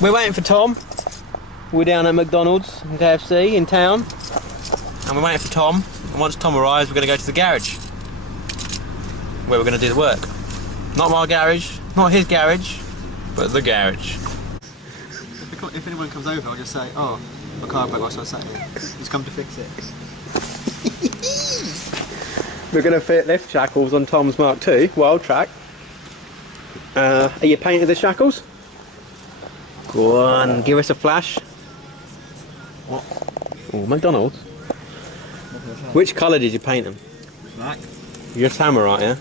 We're waiting for Tom. We're down at McDonald's and KFC in town. And we're waiting for Tom. And once Tom arrives, we're going to go to the garage, where we're going to do the work. Not my garage, not his garage, but the garage. If anyone comes over, I'll just say, oh, my car broke whilst I was sat here. Just come to fix it. We're going to fit lift shackles on Tom's Mark II, wild track. Are you painted the shackles? Go on, give us a flash. What? Oh, McDonald's. Which colour did you paint them? Black. You're a samurai, yeah?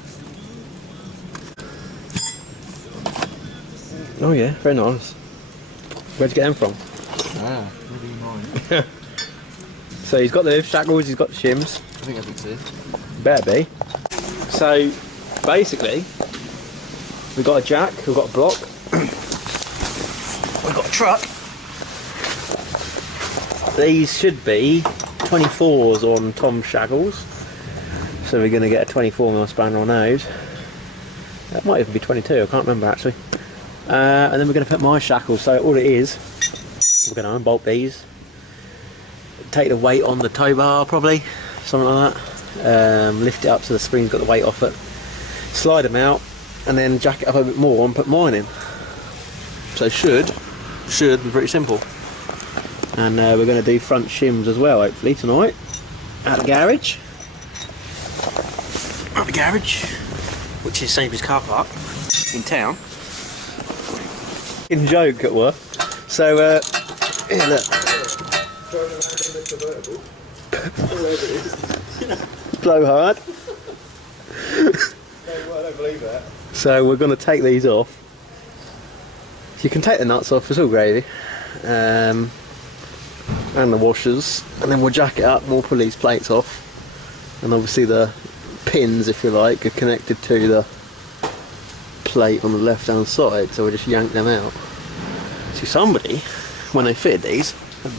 Oh yeah, very nice. Where'd you get them from? Ah, maybe mine. So he's got the lift shackles, he's got the shims. I think everything's here. Better be. So basically, we've got a jack, we've got a block, we've got a truck. These should be 24s on Tom's shackles. So we're going to get a 24mm spanner on those. That might even be 22, I can't remember actually. And then we're going to put my shackles, so all it is, we're going to unbolt these, take the weight on the tow bar probably, something like that, lift it up so the spring's got the weight off it, slide them out, and then jack it up a bit more and put mine in. So should be pretty simple. And we're going to do front shims as well, hopefully tonight, at the garage. At the garage, which is same as car park in town. In joke at work. So here look. Blow hard. I don't believe that. So we're going to take these off. You can take the nuts off, it's all gravy. And the washers. And then we'll jack it up and we'll pull these plates off. And obviously the pins, if you like, are connected to the plate on the left hand side, so we'll just yank them out. See, somebody, when they fitted these,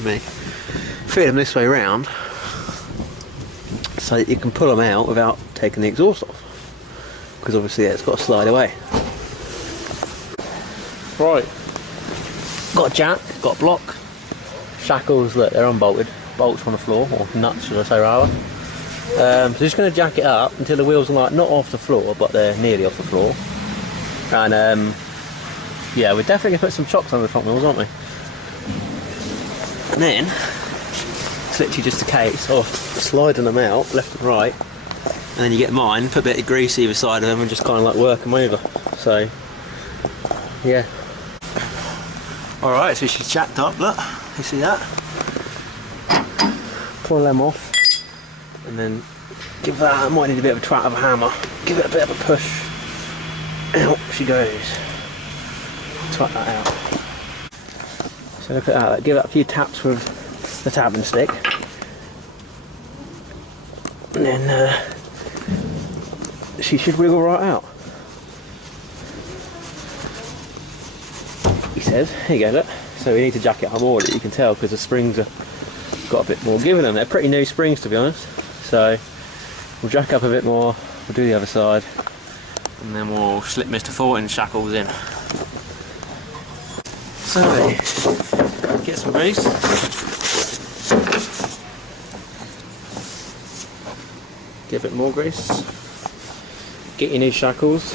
me, fit them this way round so that you can pull them out without taking the exhaust off, because obviously it's got to slide away. Right, got a jack, got a block, shackles, look, they're unbolted, bolts on the floor, or nuts should I say rather. So just going to jack it up until the wheels are like not off the floor, but they're nearly off the floor. And yeah, we're definitely going to put some chocks on the front wheels, aren't we? And then it's literally just a case of sliding them out left and right, and then you get mine, put a bit of grease either side of them and just kind of like work them over. So yeah. Alright, so she's jacked up, look, you see that? Pull them off and then give that, I might need a bit of a twat of a hammer, give it a bit of a push. Out she goes. Twat that out. So look at that, give it a few taps with the tapping stick. And then she should wiggle right out. He says, here you go, look. So we need to jack it up more, that you can tell, because the springs have got a bit more give in them. They're pretty new springs, to be honest. So we'll jack up a bit more, we'll do the other side, and then we'll slip Mr. 14 shackles in. So, get some grease. Give it more grease. Get your new shackles.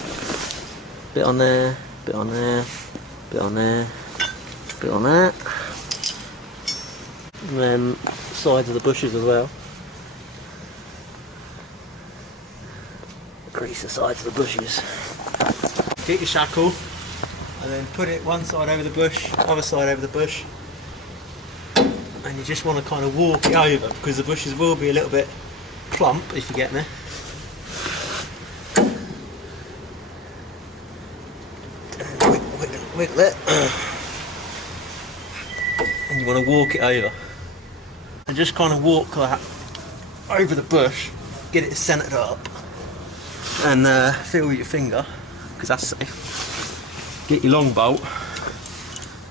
Bit on there, bit on there, bit on there, bit on that. And then sides of the bushes as well. Grease the sides of the bushes. Get your shackle and then put it one side over the bush, other side over the bush, and you just want to kind of walk it over, because the bushes will be a little bit plump if you get there. Wiggle it, and you want to walk it over, and just kind of walk that over the bush, get it centred up, and feel with your finger, because that's safe. Get your long bolt,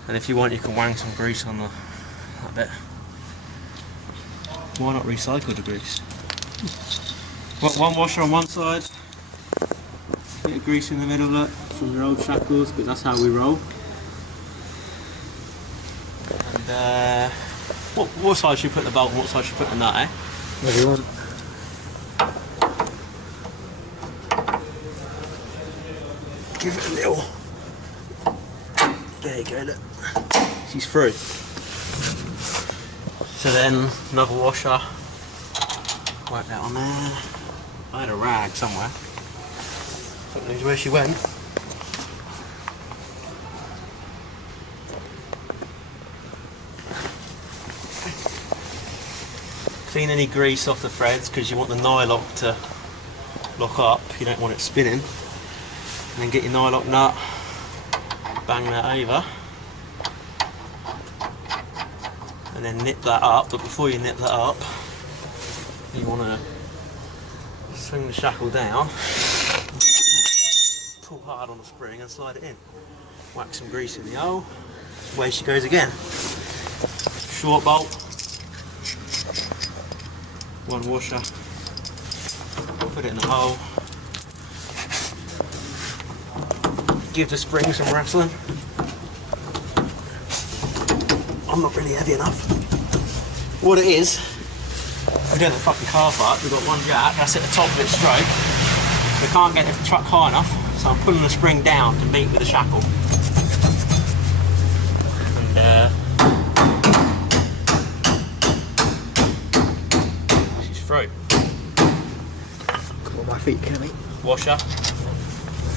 and if you want you can wang some grease on that bit. Why not recycle the grease? One washer on one side, bit of grease in the middle, look, from your old shackles, because that's how we roll. And what side should we put the bolt and what side should we put the nut, eh? What do you want? Give it a little. There you go, look. She's through. So then another washer. Wipe that on there. I had a rag somewhere. Don't know where she went. Clean any grease off the threads because you want the nylock to lock up. You don't want it spinning. And then get your nylock nut. Bang that over. And then nip that up. But before you nip that up, you want to swing the shackle down, pull hard on the spring and slide it in. Whack some grease in the hole, away she goes again. Short bolt, one washer, put it in the hole, give the spring some wrestling. I'm not really heavy enough. What it is, we're doing the fucking car park, we've got one jack, that's at the top of it straight. We can't get the truck high enough, so I'm pulling the spring down to meet with the shackle. And she's through. Come on, my feet, Kenny. Washer,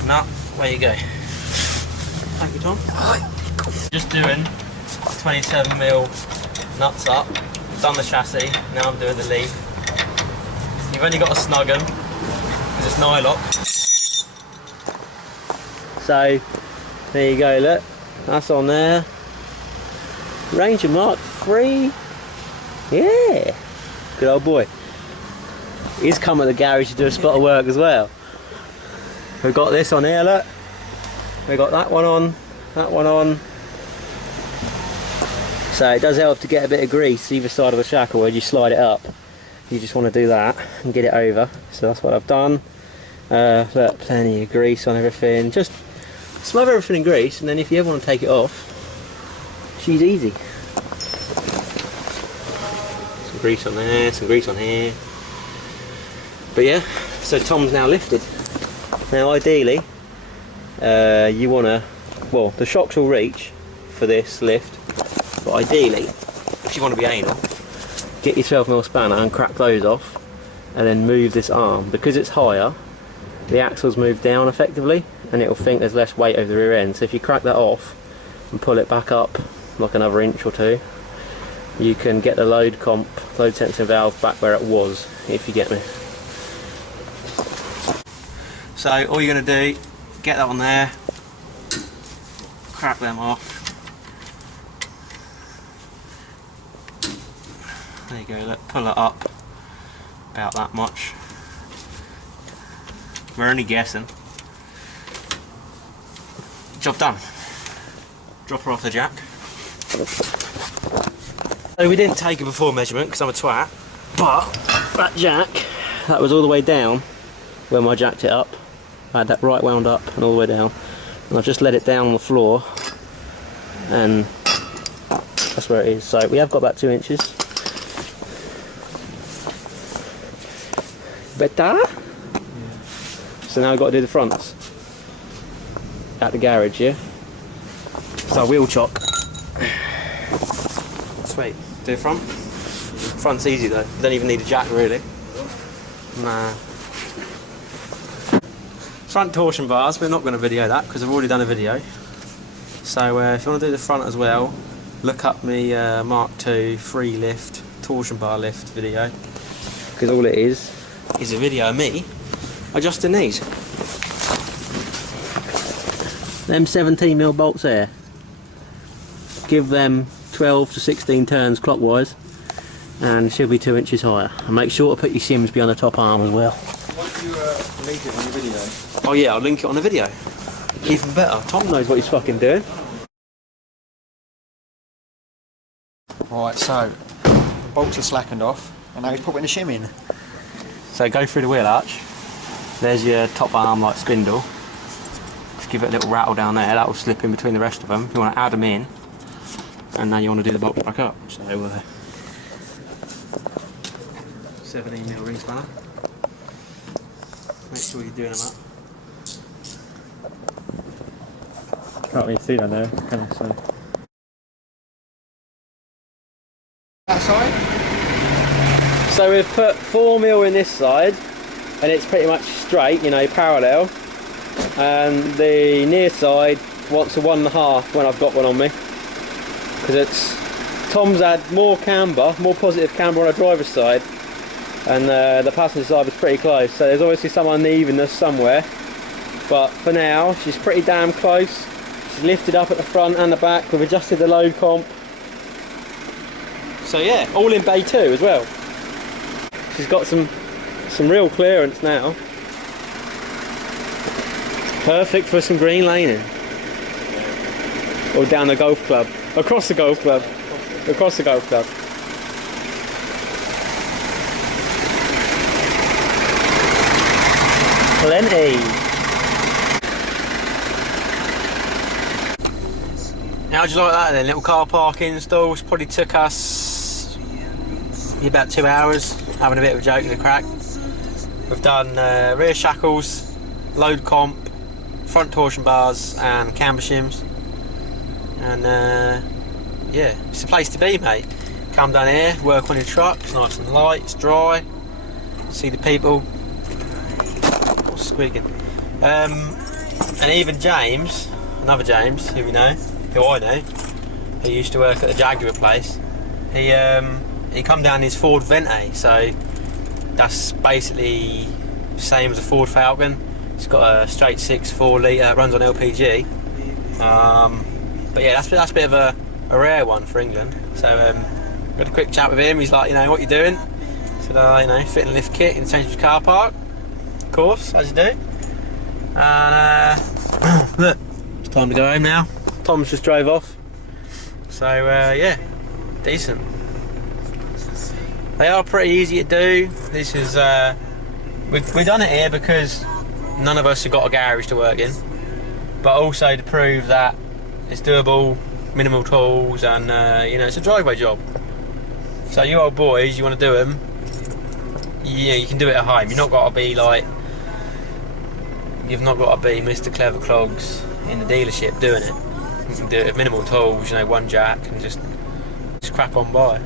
nut, away you go. Thank you, Tom. Just doing 27mm nuts up. Done the chassis, now I'm doing the leaf. You've only got to snug them because it's nylock. So there you go, look, that's on there. Ranger Mark 3, yeah, good old boy. He's come at the garage to do a spot of work as well. We've got this on here, look. We've got that one on, that one on. So it does help to get a bit of grease either side of the shackle where you slide it up. You just want to do that and get it over. So that's what I've done. Look, plenty of grease on everything. Just smother everything in grease, and then if you ever want to take it off, she's easy. Some grease on there, some grease on here. But yeah, so Tom's now lifted. Now ideally, you want to, well, the shocks will reach for this lift. But ideally, if you want to be anal, get your 12mm spanner and crack those off and then move this arm. Because it's higher, the axles move down effectively and it'll think there's less weight over the rear end. So if you crack that off and pull it back up like another inch or two, you can get the load sensing valve back where it was, if you get me. So all you're going to do, get that on there, crack them off. There you go, look, pull it up about that much. We're only guessing. Job done. Drop her off the jack. So we didn't take a before measurement because I'm a twat, but that jack, that was all the way down when I jacked it up. I had that right wound up and all the way down. And I've just let it down on the floor and that's where it is. So we have got about 2 inches. Better? So now we've got to do the fronts at the garage, yeah? So wheel chop. Sweet. Do the front. Front's easy though. Don't even need a jack really. Nah. Front torsion bars. We're not going to video that because I've already done a video. So if you want to do the front as well, look up me Mark II free lift torsion bar lift video, because all it is a video of me adjusting these. Them 17mm bolts there, give them 12 to 16 turns clockwise and she'll be 2 inches higher. And make sure to put your shims behind the top arm as well. Why don't you link it on your video? Oh yeah, I'll link it on the video. Even better. Tom knows what he's fucking doing. Right, so the bolts are slackened off and now he's putting the shim in. So go through the wheel arch. There's your top arm like spindle. Just give it a little rattle down there. That will slip in between the rest of them. You want to add them in. and now you want to do the bolts back up. So 17mm ring spanner. Make sure you're doing them up. Can't really see that there, can I? So. That side? So we've put 4mm in this side, and it's pretty much straight, you know, parallel. And the near side wants a 1.5 when I've got one on me, because it's Tom's had more camber, more positive camber on our driver's side, and the passenger side was pretty close. So there's obviously some unevenness somewhere, but for now she's pretty damn close. She's lifted up at the front and the back. We've adjusted the load comp. So yeah, all in bay 2 as well. She's got some real clearance now. Perfect for some green laning. Or down the golf club. Across the golf club. Across the golf club. Plenty. How'd you like that then? Little car park installs. Probably took us about 2 hours, having a bit of a joke and a crack. We've done rear shackles, load comp, front torsion bars and camber shims. And yeah, it's the place to be, mate. Come down here, work on your truck. It's nice and light, it's dry. See the people. What's squeaking? And even James, another James, who we know, who I know, who used to work at the Jaguar place, he come down in his Ford Vente, so that's basically the same as a Ford Falcon. It's got a straight 6 4 litre, runs on LPG. But yeah, that's a bit of a rare one for England. So got a quick chat with him. He's like, you know, what you doing? I said, you know, fit and lift kit in the Sainsbury's car park, of course, as you do. And look, it's time to go home now. Tom's just drove off. So yeah, decent. They are pretty easy to do. This is we've done it here because none of us have got a garage to work in, but also to prove that it's doable, minimal tools, and you know, it's a driveway job. So you old boys, you want to do them, yeah, you can do it at home. You've not got to be like, you've not got to be Mr. Clever Clogs in the dealership doing it. You can do it with minimal tools, you know, one jack, and just crack on by.